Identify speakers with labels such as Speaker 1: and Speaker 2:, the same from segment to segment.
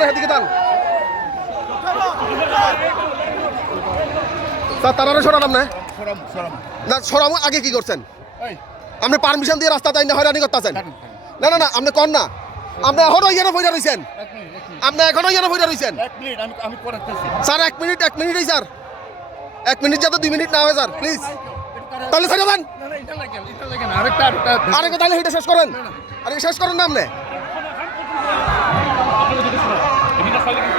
Speaker 1: না এদিকে স্যার তারা সরালাম না?
Speaker 2: সরাম সরাম
Speaker 1: না সরাম আগে কি করছেন? আপনি পারমিশন দিয়ে রাস্তা তাই না হয়রানি করতেছেন? না না না আপনি কর না। আপনি এখনও ইয়েনে বইরা রয়েছেন আপনি এখনও ইয়েনে বইরা রয়েছেন স্যার এক মিনিট এক মিনিটই স্যার। এক মিনিট যাতে দুই মিনিট না হয় স্যার প্লিজ তাহলে ছেড়ে দেন
Speaker 2: আরেকটা
Speaker 1: তাহলে এটা শেষ করেন। আরে শেষ করেন না আপনি?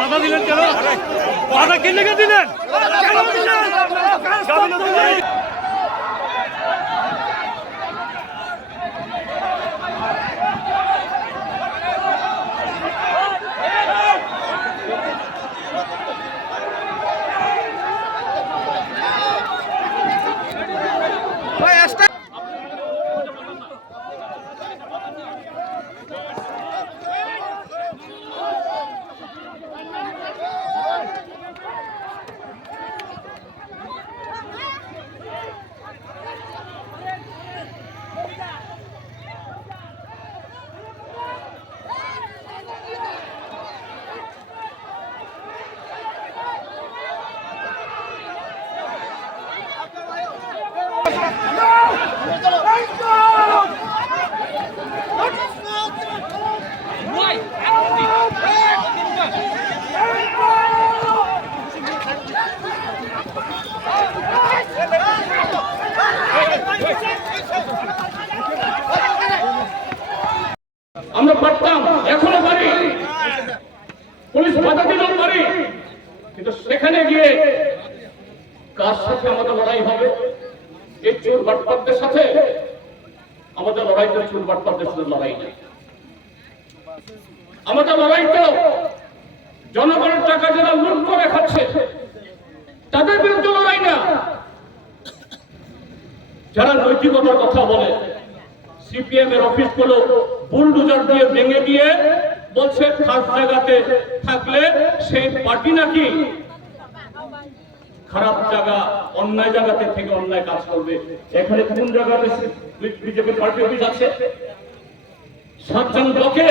Speaker 3: বাধা দিলেন কেন? বাধা কেন দিলেন কেন দিলেন আমরা পারতাম এখনও পারি পুলিশ বাধা দিলেও পারি কিন্তু সেখানে গিয়ে কার সাথে আমাদের লড়াই হবে এই চোর সাথে, আমাদের লড়াই তো চোর বাটপাটদের সাথে লড়াই না। আমাদের লড়াই তো জনগণের টাকা যারা লুট করে খাচ্ছে, তাদের বিরুদ্ধে লড়াই না। যারা নৈতিকতার কথা বলে, সিপিএম এর অফিসগুলো বুলডোজার দিয়ে ভেঙে দিয়ে বলছে, খাস জায়গাতে থাকলে সেই পার্টি নাকি খারাপ জায়গা, অন্যায় জায়গাতে থেকে অন্যায় কাজ করবে। এখানে কোন জায়গাতে বিজেপি পার্টি অফিস আছে? সাতজন ব্লকে,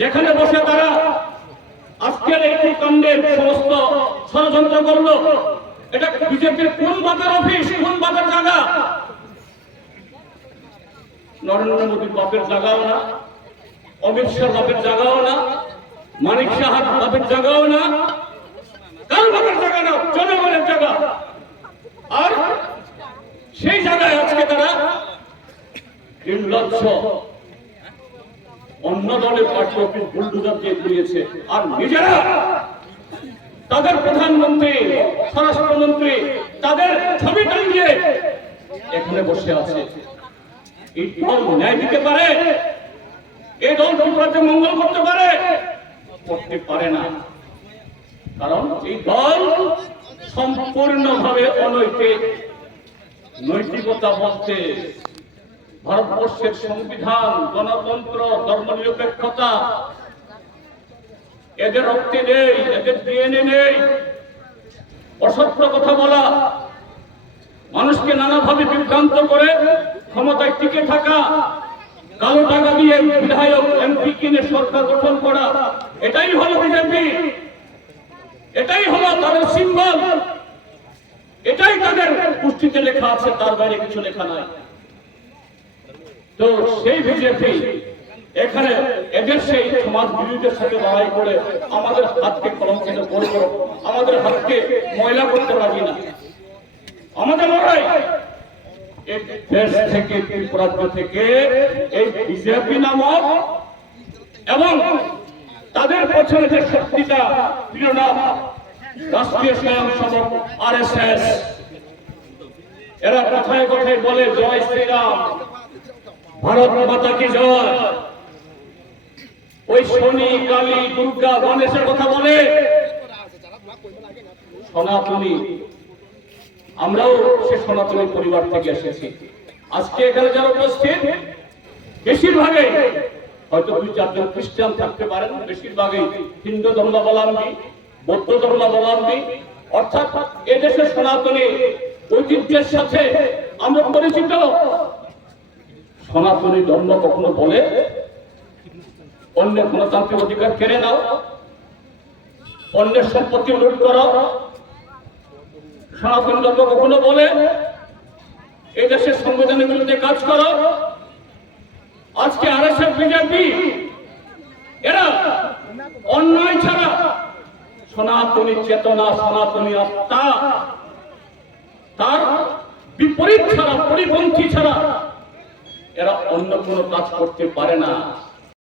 Speaker 3: যেখানে বসে তারা আজকের এই কাণ্ডের সমস্ত ষড়যন্ত্র করল। এটা বিজেপির কোন বাজার অফিস, কোন বাজার জায়গা? নরেন্দ্র মোদীর বাপের জায়গাও না, অমিত শাহ বাপের জায়গাও না, মানিক সাহার বাপের জায়গাও না কার বাপের জায়গা না জনগণের জায়গা আর সেই জায়গায় আজকে তারা নির্লজ্জ। অন্য দলের পার্টি অফিস বুলডোজার দিয়ে ঘুরিয়েছে। আর নিজেরা তাদের প্রধানমন্ত্রী, স্বরাষ্ট্রমন্ত্রী, তাদের ছবি টাঙিয়ে এখানে বসে আছে। এই দল ন্যায় দিতে পারে, এই দল মঙ্গল করতে পারে করতে পারে না। কারণ এই দল সম্পূর্ণভাবে অনৈতিক, নৈতিকতা বলতে ভারতবর্ষের সংবিধান, গণতন্ত্র, ধর্মনিরপেক্ষতা, এদের রক্তে নেই, এদের ডিএনএ নেই। অসত্য কথা বলা, মানুষকে নানাভাবে বিভ্রান্ত করে ক্ষমতায় টিকে থাকা, কালো টাকা দিয়ে বিধায়ক, এমপি কিনে সরকার গঠন করা, এটাই হলো বিজেপি। এটাই হলো তাদের সিম্বল। এটাই তাদের পুষ্টিতে লেখা আছে, তার বাইরে কিছু লেখা নাই। তো সেই বিজেপি এখানে এদের সেই সমাজ বিরোধীদের সাথে লড়াই করে আমাদের হাতকে কলঙ্কিত করব আমাদের হাতকে ময়লা করতে পারি না। আমাদের লড়াই দেশ থেকে ত্রিপুরাজ্য থেকে এই বিজেপি নামক এবং তাদের পছন্দের যে শক্তিটা প্রিয়নাম রাষ্ট্রীয় স্বয়ংসেবক আর এস এস এরা কথায় কথায় বলে, জয় শ্রীরাম, ভারত মাতা কি জয়? ওই শনি, কালী, দুর্গা, গণেশের কথা বলে, সনাতনী। আমরাও সে সনাতনী পরিবার থেকে এসেছি। আজকে এখানে যারা উপস্থিত, বেশিরভাগই হয়তো দুই চারজন খ্রিস্টান থাকতে পারেন, বেশিরভাগই হিন্দু ধর্মাবলম্বী বৌদ্ধ ধর্মাবলম্বী অর্থাৎ এদেশে সনাতনী ঐতিহ্যের সাথে আমরা পরিচিত। সনাতনী ধর্ম কখনো বলে অন্যের গণতান্ত্রিক অধিকার কেড়ে নাও, অন্যের সম্পত্তি লুট করো। সনাতন ধর্ম কখনো বলে এই দেশের সংবিধানের বিরুদ্ধে কাজ করো। আজকে আর এস বিজেপি। এরা অন্যায় ছাড়া সনাতনী চেতনা, সনাতনী আত্মা, তার বিপরীত ছাড়া, পরিপন্থী ছাড়া এরা অন্য কোনো কাজ করতে পারে না।